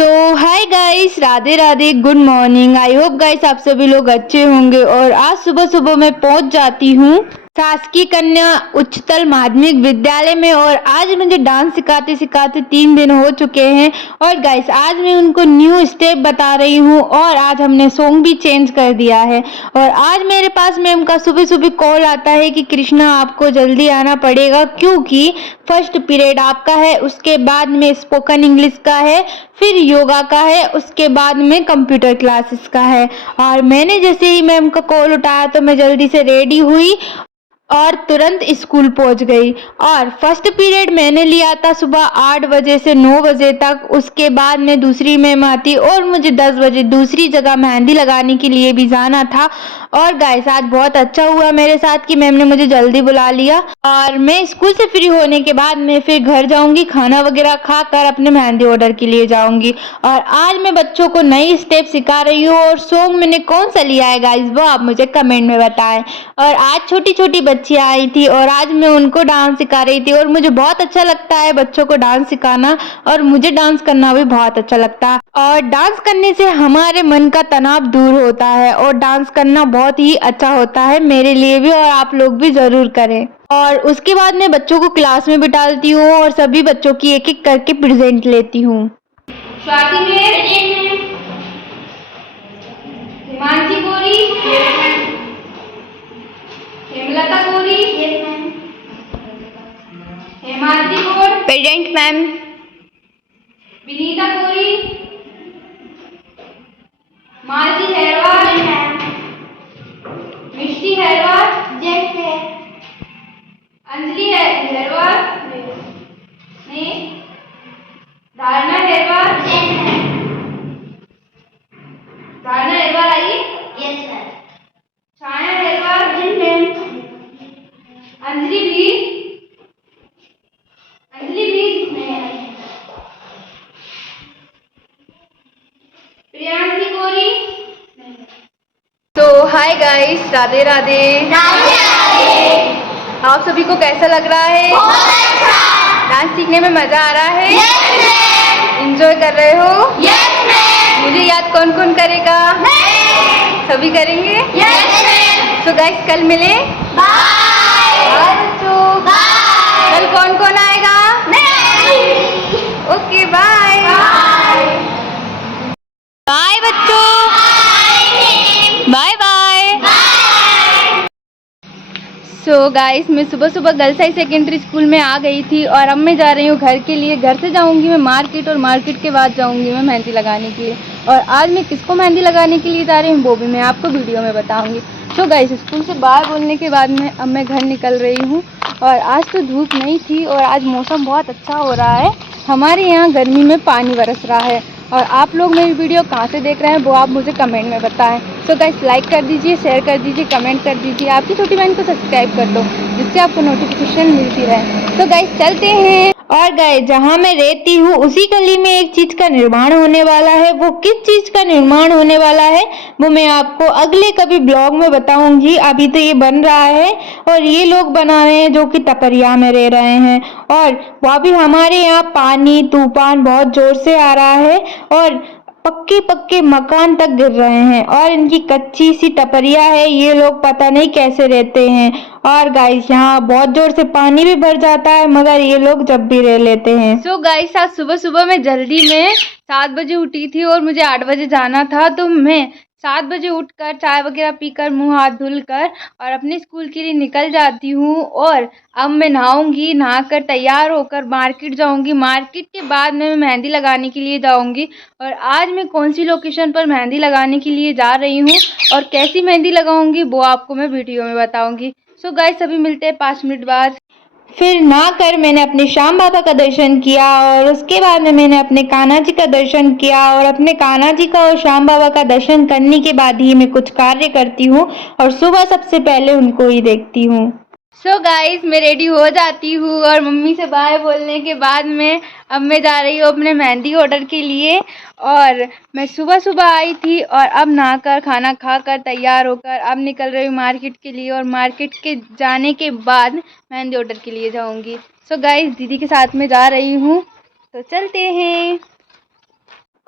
So hi guys, Radhe Radhe, good morning. I hope guys आप सभी लोग अच्छे होंगे। और आज सुबह सुबह मैं पहुंच जाती हूँ शासकीय कन्या उच्चतर माध्यमिक विद्यालय में। और आज मुझे डांस सिखाते सिखाते 3 दिन हो चुके हैं। और गाइस आज मैं उनको न्यू स्टेप बता रही हूँ। और आज हमने सॉन्ग भी चेंज कर दिया है। और आज मेरे पास मैम का सुबह सुबह कॉल आता है कि कृष्णा आपको जल्दी आना पड़ेगा, क्योंकि फर्स्ट पीरियड आपका है, उसके बाद में स्पोकन इंग्लिश का है, फिर योगा का है, उसके बाद में कंप्यूटर क्लासेस का है। और मैंने जैसे ही मैम का कॉल उठाया तो मैं जल्दी से रेडी हुई और तुरंत स्कूल पहुंच गई। और फर्स्ट पीरियड मैंने लिया था सुबह 8 बजे से 9 बजे तक। उसके बाद में दूसरी मैम आती और मुझे 10 बजे दूसरी जगह मेहंदी लगाने के लिए भी जाना था। और गाइस आज बहुत अच्छा हुआ मेरे साथ कि मैम ने मुझे जल्दी बुला लिया। और मैं स्कूल से फ्री होने के बाद मैं फिर घर जाऊंगी, खाना वगैरह खाकर अपने मेहंदी ऑर्डर के लिए जाऊंगी। और आज मैं बच्चों को नई स्टेप सिखा रही हूँ। और सॉन्ग मैंने कौन सा लिया है गाइस वो आप मुझे कमेंट में बताएं। और आज छोटी छोटी बच्चियां आई थी और आज मैं उनको डांस सिखा रही थी। और मुझे बहुत अच्छा लगता है बच्चों को डांस सिखाना, और मुझे डांस करना भी बहुत अच्छा लगता है। और डांस करने से हमारे मन का तनाव दूर होता है, और डांस करना बहुत ही अच्छा होता है मेरे लिए भी, और आप लोग भी जरूर करें। और उसके बाद मैं बच्चों को क्लास में बिठाती हूँ और सभी बच्चों की एक एक करके प्रेजेंट लेती हूँ। स्वाति मैम, हिमांशी गौरी, हेमलता गौरी, हेमाद्री गौर, प्रेजेंट मैम, विनीता गौरी, मालती हैरवार, मिष्टी हैरवार, अंजलि हैरवार, नहीं, धारणा हैरवार, धारणा हैरवार आई, यस सर, छाया हैरवार, अंजलि भी, प्रियांशी गौरी। तो हाय गाइस, राधे राधे। आप सभी को कैसा लग रहा है? डांस सीखने में मजा आ रहा है? एंजॉय कर रहे हो? मुझे याद कौन कौन करेगा? सभी करेंगे? तो गाइस कल मिले। बाय बच्चों। कल कौन कौन आएगा? Okay bye. बाय बच्चों। Bye bye. सो गाइस मैं सुबह सुबह गर्ल्स हाई सेकेंडरी स्कूल में आ गई थी। और अब मैं जा रही हूँ घर के लिए। घर से जाऊँगी मैं मार्केट, और मार्केट के बाद जाऊँगी मैं मेहंदी लगाने के लिए। और आज मैं किसको मेहंदी लगाने के लिए जा रही हूँ वो भी मैं आपको वीडियो में बताऊँगी। तो गाइस स्कूल से बाय बोलने के बाद में अब मैं घर निकल रही हूँ। और आज तो धूप नहीं थी और आज मौसम बहुत अच्छा हो रहा है। हमारे यहाँ गर्मी में पानी बरस रहा है। और आप लोग मेरी वीडियो कहाँ से देख रहे हैं वो आप मुझे कमेंट में बताएं। तो गाइस लाइक कर दीजिए, शेयर कर दीजिए, कमेंट कर दीजिए। आपकी छोटी बहन को सब्सक्राइब कर दो जिससे आपको नोटिफिकेशन मिलती रहे। तो गाइस चलते हैं। और गाइस जहाँ मैं रहती हूँ उसी गली में एक चीज का निर्माण होने वाला है। वो किस चीज का निर्माण होने वाला है वो मैं आपको अगले कभी ब्लॉग में बताऊंगी। अभी तो ये बन रहा है और ये लोग बना रहे हैं जो कि टपरिया में रह रहे हैं। और वह भी हमारे यहाँ पानी तूफान बहुत जोर से आ रहा है और पक्के पक्के मकान तक गिर रहे हैं। और इनकी कच्ची सी टपरिया है, ये लोग पता नहीं कैसे रहते हैं। और गाइस यहाँ बहुत जोर से पानी भी भर जाता है मगर ये लोग जब भी रह लेते हैं। सो गाइस आज सुबह सुबह मैं जल्दी में 7 बजे उठी थी और मुझे 8 बजे जाना था। तो मैं 7 बजे उठकर चाय वगैरह पीकर मुंह हाथ धुलकर और अपने स्कूल के लिए निकल जाती हूँ। और अब मैं नहाऊंगी, नहाकर तैयार होकर मार्केट जाऊंगी। मार्केट के बाद मैं मेहंदी लगाने के लिए जाऊंगी। और आज मैं कौन सी लोकेशन पर मेहंदी लगाने के लिए जा रही हूँ और कैसी मेहंदी लगाऊंगी वो आपको मैं वीडियो में बताऊंगी। सो गाइस अभी मिलते हैं 5 मिनट बाद। फिर नहाकर मैंने अपने श्याम बाबा का दर्शन किया और उसके बाद में मैंने अपने कान्हा जी का दर्शन किया। और अपने कान्हा जी का और श्याम बाबा का दर्शन करने के बाद ही मैं कुछ कार्य करती हूँ और सुबह सबसे पहले उनको ही देखती हूँ। सो गाइस मैं रेडी हो जाती हूँ और मम्मी से बाय बोलने के बाद में अब मैं जा रही हूँ अपने मेहंदी ऑर्डर के लिए। और मैं सुबह सुबह आई थी और अब नहाकर खाना खाकर तैयार होकर अब निकल रही हूँ मार्केट के लिए। और मार्केट के जाने के बाद मेहंदी ऑर्डर के लिए जाऊँगी। सो गाइस दीदी के साथ में जा रही हूँ, तो चलते हैं।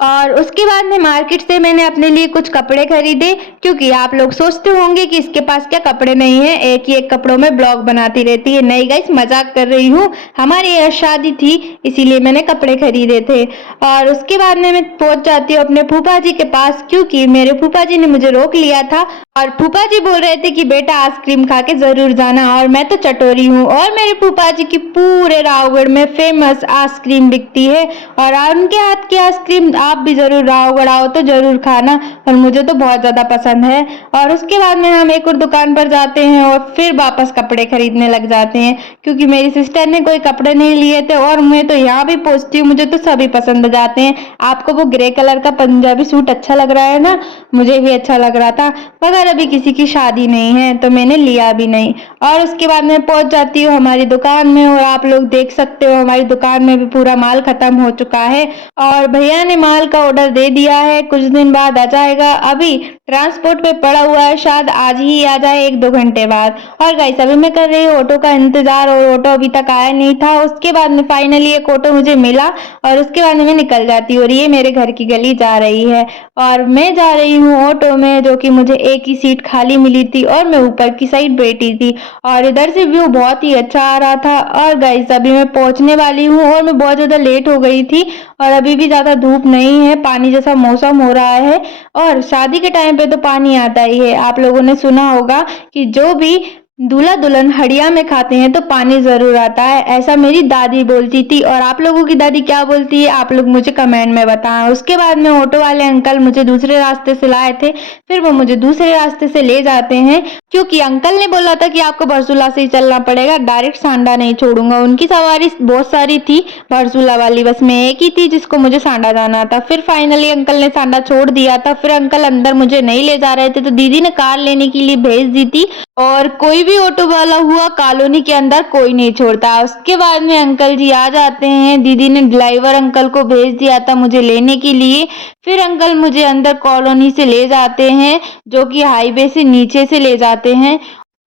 और उसके बाद में मार्केट से मैंने अपने लिए कुछ कपड़े खरीदे, क्योंकि आप लोग सोचते होंगे कि इसके पास क्या कपड़े नहीं है, एक ही एक कपड़ों में ब्लॉग बनाती रहती है। नहीं गाइस, मजाक कर रही हूँ, हमारी यहाँ शादी थी इसीलिए मैंने कपड़े खरीदे थे। और उसके बाद में मैं पहुंच जाती हूँ अपने फूफा जी के पास, क्योंकि मेरे फूफा जी ने मुझे रोक लिया था और फूफा जी बोल रहे थे कि बेटा आइसक्रीम खा के जरूर जाना। और मैं तो चटोरी हूँ, और मेरे फूफा जी की पूरे रावगढ़ में फेमस आइसक्रीम बिकती है, और उनके हाथ की आइसक्रीम आप भी जरूर रावगढ़ आओ तो जरूर खाना, और मुझे तो बहुत ज्यादा पसंद है। और उसके बाद में हम एक और दुकान पर जाते हैं और फिर वापस कपड़े खरीदने लग जाते हैं, क्योंकि मेरी सिस्टर ने कोई कपड़े नहीं लिए थे। और मैं तो यहाँ भी पहुंचती हूँ, मुझे तो सभी पसंद आ जाते हैं। आपको वो ग्रे कलर का पंजाबी सूट अच्छा लग रहा है ना, मुझे भी अच्छा लग रहा था, मगर अभी किसी की शादी नहीं है तो मैंने लिया भी नहीं। और उसके बाद मैं पहुंच जाती हूँ हमारी दुकान में, और आप लोग देख सकते हो हमारी दुकान में भी पूरा माल खत्म हो चुका है, और भैया ने माल का ऑर्डर दे दिया है, कुछ दिन बाद आ जाएगा। अभी ट्रांसपोर्ट पे पड़ा हुआ है, शायद आज ही आ जाए 1-2 घंटे बाद। और गाइस अभी मैं कर रही हूँ ऑटो का इंतजार, और ऑटो अभी तक आया नहीं था। उसके बाद में फाइनली एक ऑटो मुझे मिला, और उसके बाद में मैं निकल जाती हूँ, और ये मेरे घर की गली जा रही है, और मैं जा रही हूँ ऑटो में, जो कि मुझे एक ही सीट खाली मिली थी, और मैं ऊपर की साइड बैठी थी, और इधर से व्यू बहुत ही अच्छा आ रहा था। और गाइस अभी मैं पहुंचने वाली हूँ, और मैं बहुत ज्यादा लेट हो गई थी, और अभी भी ज्यादा धूप नहीं है, पानी जैसा मौसम हो रहा है, और शादी के टाइम पे तो पानी आता ही है। आप लोगों ने सुना होगा कि जो भी दूल्हा दुल्हन हड़िया में खाते हैं तो पानी जरूर आता है, ऐसा मेरी दादी बोलती थी। और आप लोगों की दादी क्या बोलती है, आप लोग मुझे कमेंट में बताएं। उसके बाद में ऑटो वाले अंकल मुझे दूसरे रास्ते से लाए थे, फिर वो मुझे दूसरे रास्ते से ले जाते हैं, क्योंकि अंकल ने बोला था कि आपको भरसूला से ही चलना पड़ेगा, डायरेक्ट सांडा नहीं छोड़ूंगा। उनकी सवारी बहुत सारी थी, भरसूला वाली बस में एक ही थी जिसको मुझे सांडा जाना था। फिर फाइनली अंकल ने सांडा छोड़ दिया था, फिर अंकल अंदर मुझे नहीं ले जा रहे थे, तो दीदी ने कार लेने के लिए भेज दी थी, और कोई भी ऑटो वाला हुआ कॉलोनी के अंदर कोई नहीं छोड़ता। उसके बाद में अंकल जी आ जाते हैं, दीदी ने ड्राइवर अंकल को भेज दिया था मुझे लेने के लिए, फिर अंकल मुझे अंदर कॉलोनी से ले जाते हैं, जो कि हाईवे से नीचे से ले जाते हैं।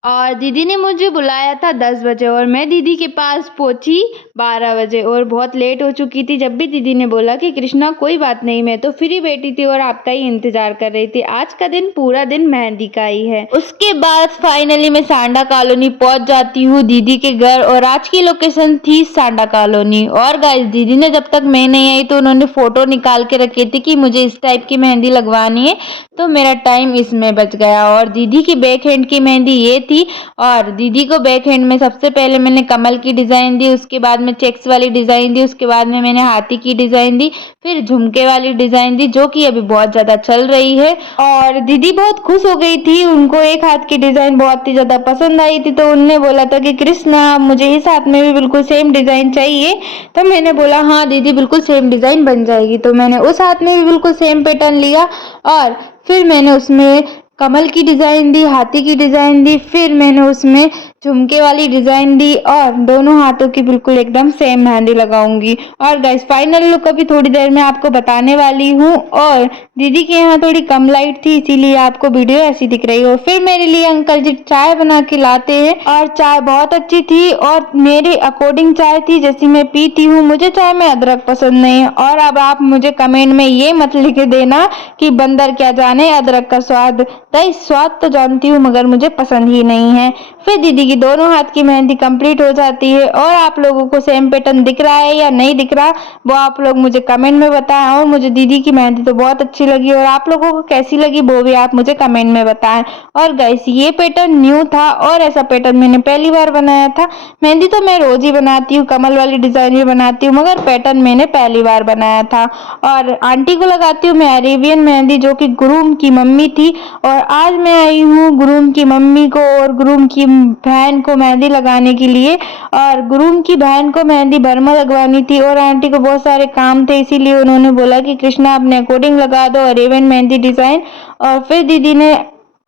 और दीदी ने मुझे बुलाया था 10 बजे, और मैं दीदी के पास पहुंची 12 बजे, और बहुत लेट हो चुकी थी। जब भी दीदी ने बोला कि कृष्णा कोई बात नहीं, मैं तो फ्री बैठी थी और आपका ही इंतजार कर रही थी, आज का दिन पूरा दिन मेहंदी का ही है। उसके बाद फाइनली मैं सांडा कॉलोनी पहुंच जाती हूँ दीदी के घर, और आज की लोकेशन थी सांडा कॉलोनी। और गाइस दीदी ने जब तक मैं नहीं आई तो उन्होंने फोटो निकाल के रखी थी कि मुझे इस टाइप की मेहंदी लगवानी है, तो मेरा टाइम इसमें बच गया। और दीदी की बैक हैंड की मेहंदी ये थी, और दीदी को बैक हैंड में सबसे पहले मैंने कमल की डिजाइन दी, उसके बाद में चेक्स वाली डिजाइन दी, उसके बाद में मैंने हाथी की डिजाइन दी, फिर झुमके वाली डिजाइन दी, जो कि अभी बहुत ज्यादा चल रही है। और दीदी बहुत खुश हो गई थी, उनको एक हाथ की डिजाइन बहुत ही ज्यादा पसंद आई थी, तो उनने बोला था कि कृष्णा मुझे इस हाथ में भी बिल्कुल सेम डिजाइन चाहिए। तो मैंने बोला हाँ दीदी बिल्कुल सेम डिजाइन बन जाएगी, तो मैंने उस हाथ में भी बिल्कुल सेम पैटर्न लिया, और फिर मैंने उसमें कमल की डिजाइन दी, हाथी की डिजाइन दी, फिर मैंने उसमें झुमके वाली डिजाइन दी, और दोनों हाथों की बिल्कुल एकदम सेम मेहंदी लगाऊंगी। और गाइस फाइनल लुक अभी थोड़ी देर में आपको बताने वाली हूँ, और दीदी के यहाँ थोड़ी कम लाइट थी इसीलिए आपको वीडियो ऐसी दिख रही हो। फिर मेरे लिए अंकल जी चाय बना के लाते हैं, और चाय बहुत अच्छी थी, और मेरे अकॉर्डिंग चाय थी जैसी मैं पीती हूँ। मुझे चाय में अदरक पसंद नहीं है, और अब आप मुझे कमेंट में ये मत लिख देना कि बंदर क्या जाने अदरक का स्वाद, स्वाद तो जानती हूँ मगर मुझे पसंद ही नहीं है। फिर दीदी की दोनों हाथ की मेहंदी कंप्लीट हो जाती है, और आप लोगों को सेम पैटर्न दिख रहा है या नहीं दिख रहा वो आप लोग मुझे कमेंट में बताएं। और मुझे दीदी की मेहंदी तो बहुत अच्छी लगी, और आप लोगों को कैसी लगी वो भी आप मुझे कमेंट में बताएं। और गाइस ये पैटर्न न्यू था, और ऐसा पैटर्न मैंने पहली बार बनाया था। मेहंदी तो मैं रोज ही बनाती हूँ, कमल वाली डिजाइन भी बनाती हूँ, मगर पैटर्न मैंने पहली बार बनाया था। और आंटी को लगाती हूँ मैं अरेबियन मेहंदी, जो कि गुरूम की मम्मी थी, और आज मैं आई हूँ गुरूम की मम्मी को और गुरूम की बहन को मेहंदी लगाने के लिए। और गुरूम की बहन को मेहंदी बर्मा लगवानी थी, और आंटी को बहुत सारे काम थे, इसीलिए उन्होंने बोला कि कृष्णा अपने अकॉर्डिंग लगा दो अरेबियन मेहंदी डिजाइन। और फिर दीदी ने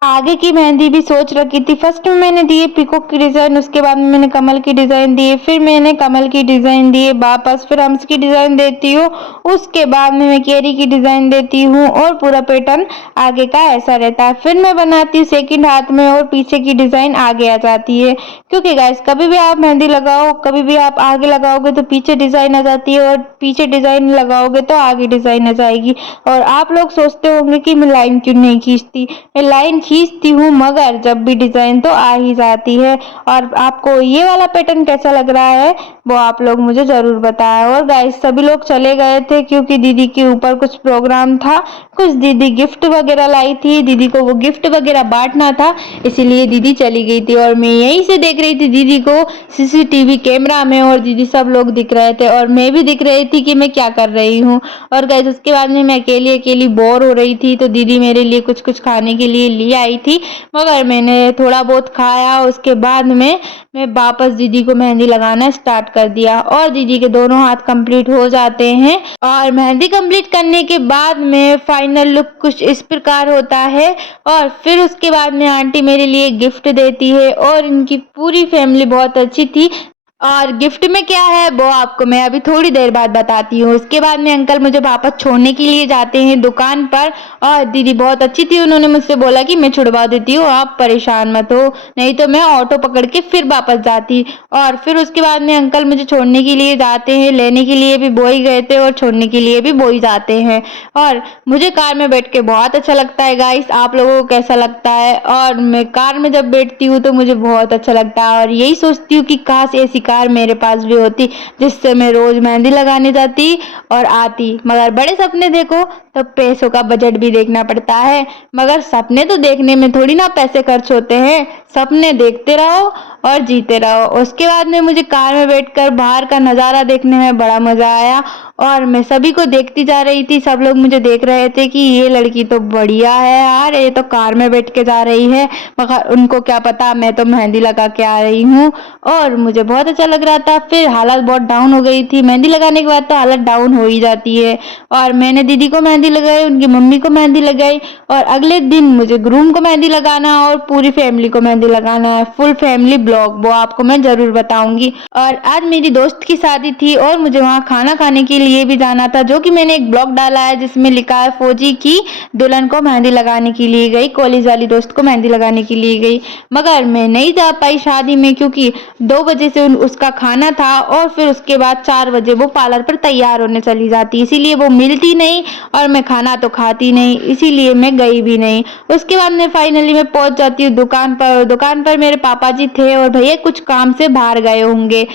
आगे की मेहंदी भी सोच रखी थी। फर्स्ट में मैंने दिए पीकॉक की डिज़ाइन, उसके बाद में मैंने कमल की डिज़ाइन दिए, फिर मैंने कमल की डिज़ाइन दिए वापस, फिर हंस की डिज़ाइन देती हूँ, उसके बाद में मैं केरी की डिज़ाइन देती हूँ और पूरा पैटर्न आगे का ऐसा रहता है। फिर मैं बनाती हूँ सेकंड हाथ में और पीछे की डिज़ाइन आगे आ जाती है, क्योंकि गाइस कभी भी आप मेहंदी लगाओ, कभी भी आप आगे लगाओगे तो पीछे डिज़ाइन आ जाती है और पीछे डिज़ाइन लगाओगे तो आगे डिज़ाइन आ जाएगी। और आप लोग सोचते होंगे कि मैं लाइन क्यों नहीं खींचती, मैं लाइन खींचती हूँ मगर जब भी डिज़ाइन तो आ ही जाती है। और आपको ये वाला पैटर्न कैसा लग रहा है वो आप लोग मुझे ज़रूर बताएं। और गाइस सभी लोग चले गए थे क्योंकि दीदी के ऊपर कुछ प्रोग्राम था, कुछ दीदी गिफ्ट वगैरह लाई थी, दीदी को वो गिफ्ट वगैरह बांटना था, इसीलिए दीदी चली गई थी। और मैं यहीं से देख रही थी दीदी को सीसीटीवी कैमरा में, और दीदी सब लोग दिख रहे थे और मैं भी दिख रही थी कि मैं क्या कर रही हूँ। और गाइस उसके बाद में मैं अकेली अकेली बोर हो रही थी तो दीदी मेरे लिए कुछ कुछ खाने के लिए ले आई थी, मगर मैंने थोड़ा बहुत खाया। उसके बाद में मैं वापस दीदी को मेहंदी लगाना स्टार्ट कर दिया और दीदी के दोनों हाथ कंप्लीट हो जाते हैं। और मेहंदी कंप्लीट करने के बाद में फाइनल लुक कुछ इस प्रकार होता है। और फिर उसके बाद में आंटी मेरे लिए गिफ्ट देती है और इनकी पूरी फैमिली बहुत अच्छी थी। और गिफ्ट में क्या है वो आपको मैं अभी थोड़ी देर बाद बताती हूँ। उसके बाद में अंकल मुझे वापस छोड़ने के लिए जाते हैं दुकान पर, और दीदी बहुत अच्छी थी, उन्होंने मुझसे बोला कि मैं छुड़वा देती हूँ, आप परेशान मत हो, नहीं तो मैं ऑटो पकड़ के फिर वापस जाती। और फिर उसके बाद में अंकल मुझे छोड़ने के लिए जाते हैं, लेने के लिए भी वो ही गए थे और छोड़ने के लिए भी वो ही जाते हैं। और मुझे कार में बैठ के बहुत अच्छा लगता है गाइस, आप लोगों को कैसा लगता है? और मैं कार में जब बैठती हूँ तो मुझे बहुत अच्छा लगता है और यही सोचती हूँ कि काश ऐसी कार मेरे पास भी होती जिससे मैं रोज मेहंदी लगाने जाती और आती। मगर बड़े सपने देखो तो पैसों का बजट भी देखना पड़ता है, मगर सपने तो देखने में थोड़ी ना पैसे खर्च होते हैं, सपने देखते रहो और जीते रहो। उसके बाद में मुझे कार में बैठकर बाहर का नज़ारा देखने में बड़ा मज़ा आया और मैं सभी को देखती जा रही थी। सब लोग मुझे देख रहे थे कि ये लड़की तो बढ़िया है यार, ये तो कार में बैठ के जा रही है, मगर उनको क्या पता मैं तो मेहंदी लगा के आ रही हूँ। और मुझे बहुत अच्छा लग रहा था। फिर हालत बहुत डाउन हो गई थी, मेहंदी लगाने के बाद तो हालत डाउन हो ही जाती है। और मैंने दीदी को मेहंदी लगाई, उनकी मम्मी को मेहंदी लगाई, और अगले दिन मुझे ग्रूम को मेहंदी लगाना और पूरी फैमिली को मेहंदी लगाना है, फुल फैमिली ब्लॉग, वो आपको मैं जरूर बताऊंगी। और आज मेरी दोस्त की शादी थी और मुझे वहाँ खाना खाने के लिए भी जाना था, जो कि मैंने एक ब्लॉग डाला है जिसमें लिखा है फौजी की दुल्हन को मेहंदी लगाने के लिए गई, कॉलेज वाली दोस्त को मेहंदी लगाने के लिए गई, मगर मैं नहीं जा पाई शादी में क्योंकि 2 बजे से उसका खाना था और फिर उसके बाद 4 बजे वो पार्लर पर तैयार होने चली जाती, इसीलिए वो मिलती नहीं और मैं खाना तो खाती नहीं, इसीलिए मैं गई भी नहीं। उसके बाद में फाइनली मैं पहुंच जाती हूँ दुकान पर। दुकान पर मेरे पापा जी थे और भैया कुछ काम से बाहर गए होंगे।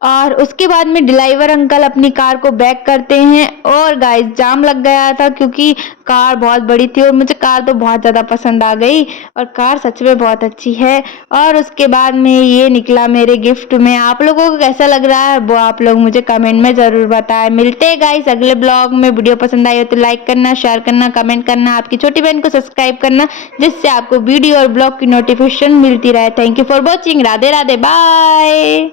और उसके बाद में ड्राइवर अंकल अपनी कार को बैक करते हैं और गाइस जाम लग गया था क्योंकि कार बहुत बड़ी थी और मुझे कार तो बहुत ज़्यादा पसंद आ गई और कार सच में बहुत अच्छी है। और उसके बाद में ये निकला मेरे गिफ्ट में। आप लोगों को कैसा लग रहा है वो आप लोग मुझे कमेंट में ज़रूर बताएं। मिलते हैं गाइस अगले ब्लॉग में। वीडियो पसंद आई हो तो लाइक करना, शेयर करना, कमेंट करना, आपकी छोटी बहन को सब्सक्राइब करना जिससे आपको वीडियो और ब्लॉग की नोटिफिकेशन मिलती रहे। Thank you for watching. Radhe Radhe, bye.